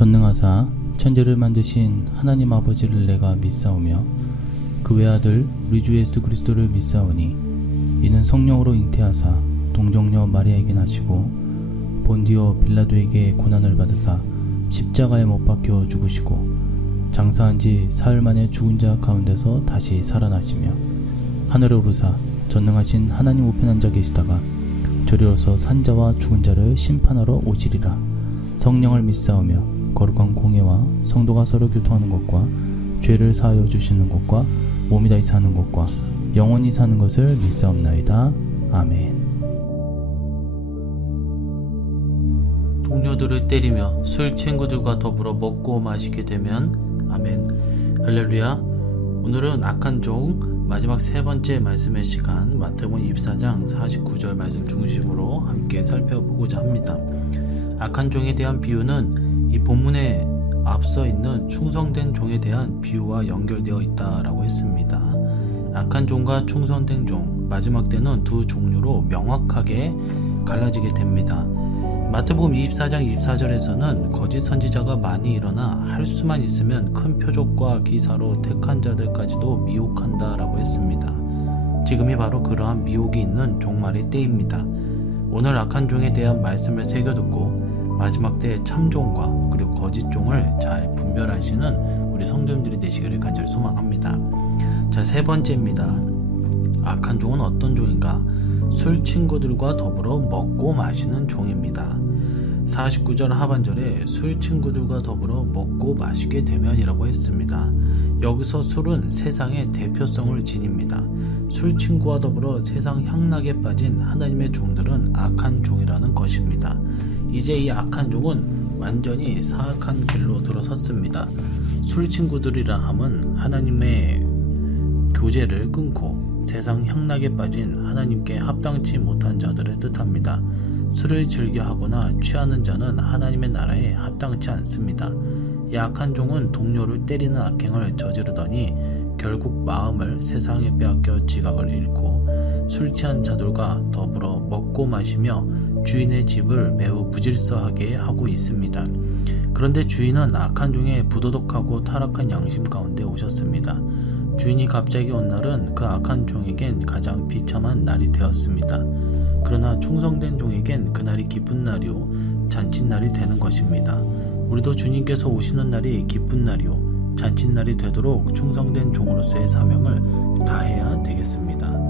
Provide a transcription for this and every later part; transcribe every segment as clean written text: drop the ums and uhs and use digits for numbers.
전능하사 천지를 만드신 하나님 아버지를 내가 믿사오며 그 외아들 우리 주 예수 그리스도를 믿사오니 이는 성령으로 잉태하사 동정녀 마리아에게 나시고 본디오 빌라도에게 고난을 받으사 십자가에 못 박혀 죽으시고 장사한 지 사흘 만에 죽은 자 가운데서 다시 살아나시며 하늘에 오르사 전능하신 하나님 우편에 앉아 계시다가 저리로서 산자와 죽은 자를 심판하러 오시리라. 성령을 믿사오며 거룩한 공예와 성도가 서로 교통하는 것과 죄를 사하여 주시는 것과 몸이 다시 사는 것과 영원히 사는 것을 믿사옵나이다. 아멘. 동료들을 때리며 술 친구들과 더불어 먹고 마시게 되면 아멘. 할렐루야. 오늘은 악한 종 마지막 세 번째 말씀의 시간 마태복음 24장 49절 말씀 중심으로 함께 살펴보고자 합니다. 악한 종에 대한 비유는 이 본문에 앞서 있는 충성된 종에 대한 비유와 연결되어 있다라고 했습니다. 악한 종과 충성된 종, 마지막 때는 두 종류로 명확하게 갈라지게 됩니다. 마태복음 24장 24절에서는 거짓 선지자가 많이 일어나 할 수만 있으면 큰 표적과 기사로 택한 자들까지도 미혹한다 라고 했습니다. 지금이 바로 그러한 미혹이 있는 종말의 때입니다. 오늘 악한 종에 대한 말씀을 새겨듣고 마지막 때의 참종과 그리고 거짓 종을 잘 분별하시는 우리 성도님들이 되시기를 간절히 소망합니다. 자, 세 번째입니다. 악한 종은 어떤 종인가? 술 친구들과 더불어 먹고 마시는 종입니다. 49절 하반절에 술 친구들과 더불어 먹고 마시게 되면이라고 했습니다. 여기서 술은 세상의 대표성을 지닙니다. 술 친구와 더불어 세상 향락에 빠진 하나님의 종들은 악한 종이라는 것입니다. 이제 이 악한 종은 완전히 사악한 길로 들어섰습니다. 술 친구들이라 함은 하나님의 교제를 끊고 세상 향락에 빠진 하나님께 합당치 못한 자들을 뜻합니다. 술을 즐겨하거나 취하는 자는 하나님의 나라에 합당치 않습니다. 이 악한 종은 동료를 때리는 악행을 저지르더니 결국 마음을 세상에 빼앗겨 지각을 잃고 술 취한 자들과 더불어 먹고 마시며 주인의 집을 매우 부질서하게 하고 있습니다. 그런데 주인은 악한 종의 부도덕하고 타락한 양심 가운데 오셨습니다. 주인이 갑자기 온 날은 그 악한 종에겐 가장 비참한 날이 되었습니다. 그러나 충성된 종에겐 그날이 기쁜 날이요 잔칫날이 되는 것입니다. 우리도 주님께서 오시는 날이 기쁜 날이요 잔칫날이 되도록 충성된 종으로서의 사명을 다해야 되겠습니다.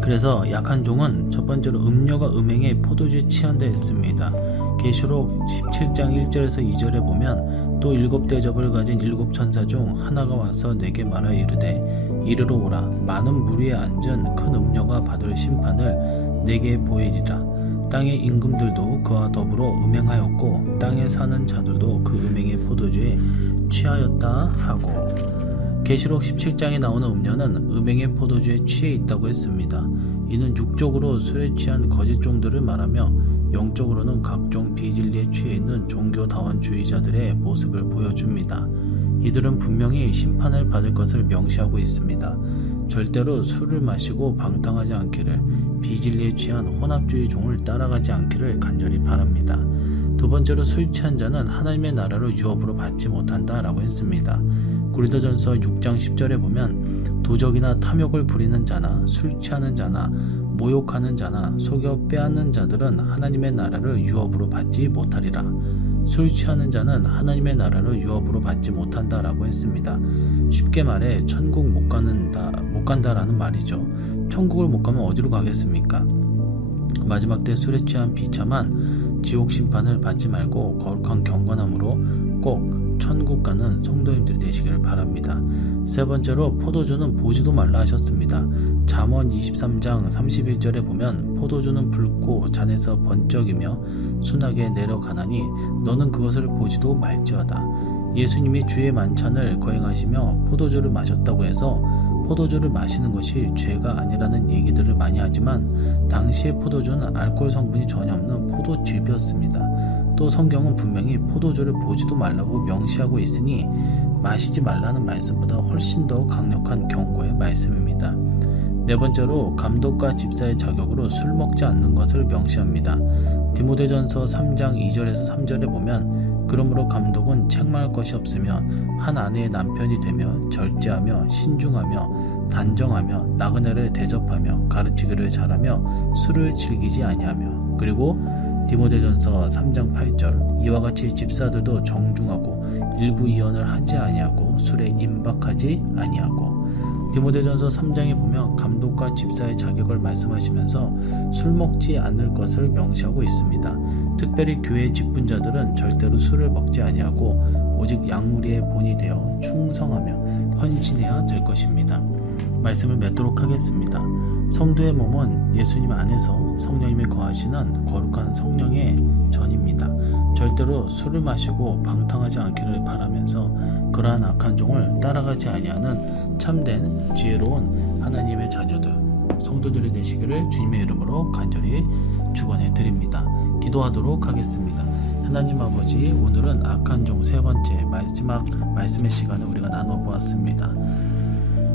그래서 약한 종은 첫 번째로 음료가 음행에 포도주에 취한다 했습니다. 계시록 17장 1절에서 2절에 보면 또 7대접을 가진 7천사 중 하나가 와서 내게 말하 이르되 이르러 오라. 많은 물 위에 앉은 큰 음녀가 받을 심판을 내게 보이리라. 땅의 임금들도 그와 더불어 음행하였고 땅에 사는 자들도 그 음행의 포도주에 취하였다 하고, 계시록 17장에 나오는 음녀는 음행의 포도주에 취해 있다고 했습니다. 이는 육적으로 술에 취한 거짓 종들을 말하며 영적으로는 각종 비진리에 취해 있는 종교다원주의자들의 모습을 보여줍니다. 이들은 분명히 심판을 받을 것을 명시하고 있습니다. 절대로 술을 마시고 방탕하지 않기를, 비진리에 취한 혼합주의 종을 따라가지 않기를 간절히 바랍니다. 두 번째로 술 취한 자는 하나님의 나라를 유업으로 받지 못한다 라고 했습니다. 고린도전서 6장 10절에 보면 도적이나 탐욕을 부리는 자나 술 취하는 자나 모욕하는 자나 속여 빼앗는 자들은 하나님의 나라를 유업으로 받지 못하리라. 술 취하는 자는 하나님의 나라를 유업으로 받지 못한다라고 했습니다. 쉽게 말해 천국 못 간다라는 말이죠. 천국을 못 가면 어디로 가겠습니까? 마지막 때 술에 취한 비참한 지옥 심판을 받지 말고 거룩한 경건함으로 꼭 천국 가는 성도님들이 되시기를 바랍니다. 세 번째로 포도주는 보지도 말라 하셨습니다. 잠언 23장 31절에 보면 포도주는 붉고 잔에서 번쩍이며 순하게 내려가나니 너는 그것을 보지도 말지어다. 예수님이 주의 만찬을 거행하시며 포도주를 마셨다고 해서 포도주를 마시는 것이 죄가 아니라는 얘기들을 많이 하지만 당시의 포도주는 알코올 성분이 전혀 없는 포도즙이었습니다. 또 성경은 분명히 포도주를 보지도 말라고 명시하고 있으니 마시지 말라는 말씀보다 훨씬 더 강력한 경고의 말씀입니다. 네 번째로 감독과 집사의 자격으로 술 먹지 않는 것을 명시합니다. 디모데전서 3장 2절에서 3절에 보면 그러므로 감독은 책망할 것이 없으면 한 아내의 남편이 되며 절제하며 신중하며 단정하며 나그네를 대접하며 가르치기를 잘하며 술을 즐기지 아니하며. 그리고 디모데전서 3장 8절 이와 같이 집사들도 정중하고 일구이연을 하지 아니하고 술에 임박하지 아니하고. 디모데전서 3장에 보면 감독과 집사의 자격을 말씀하시면서 술 먹지 않을 것을 명시하고 있습니다. 특별히 교회 직분자들은 절대로 술을 먹지 아니하고 오직 양무리의 본이 되어 충성하며 헌신해야 될 것입니다. 말씀을 맺도록 하겠습니다. 성도의 몸은 예수님 안에서 성령님이 거하시는 거룩한 성령의 전입니다. 절대로 술을 마시고 방탕하지 않기를 바라면서 그러한 악한 종을 따라가지 아니하는 참된 지혜로운 하나님의 자녀들, 성도들이 되시기를 주님의 이름으로 간절히 축원해 드립니다. 기도하도록 하겠습니다. 하나님 아버지, 오늘은 악한 종 세 번째 마지막 말씀의 시간을 우리가 나눠 보았습니다.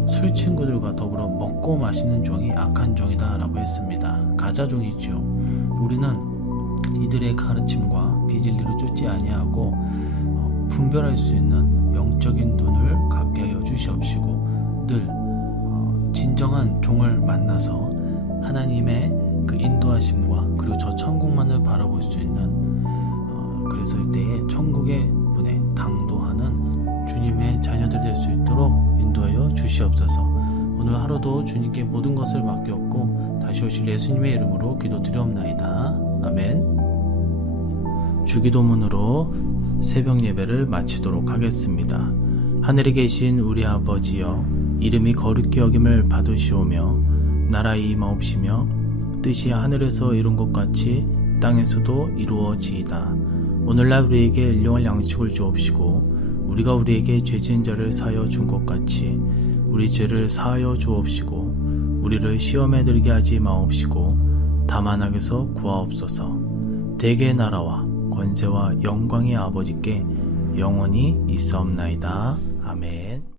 술 친구들과 더불어 먹고 마시는 종이 악한 종이다 라고 했습니다. 가짜종이지요. 우리는 이들의 가르침과 비진리를 쫓지 아니하고 분별할 수 있는 영적인 눈을 갖게 하여 주시옵시고 늘 진정한 종을 만나서 하나님의 그 인도하심과 그리고 저 천국만을 바라볼 수 있는 그래서 이때에 천국의 문에 당도하는 주님의 자녀들 될 수 있도록 인도하여 주시옵소서. 오늘 하루도 주님께 모든 것을 맡겼고 다시 오실 예수님의 이름으로 기도드리옵나이다. 아멘. 주기도문으로 새벽 예배를 마치도록 하겠습니다. 하늘에 계신 우리 아버지여, 이름이 거룩히 여김을 받으시오며 나라의 임하옵시며 뜻이 하늘에서 이룬 것 같이 땅에서도 이루어지이다. 오늘날 우리에게 일용할 양식을 주옵시고 우리가 우리에게 죄 지은 자를 사하여 준 것 같이 우리 죄를 사하여 주옵시고 우리를 시험에 들게 하지 마옵시고 다만 악에서 구하옵소서. 대개의 나라와 권세와 영광의 아버지께 영원히 있사옵나이다. 아멘.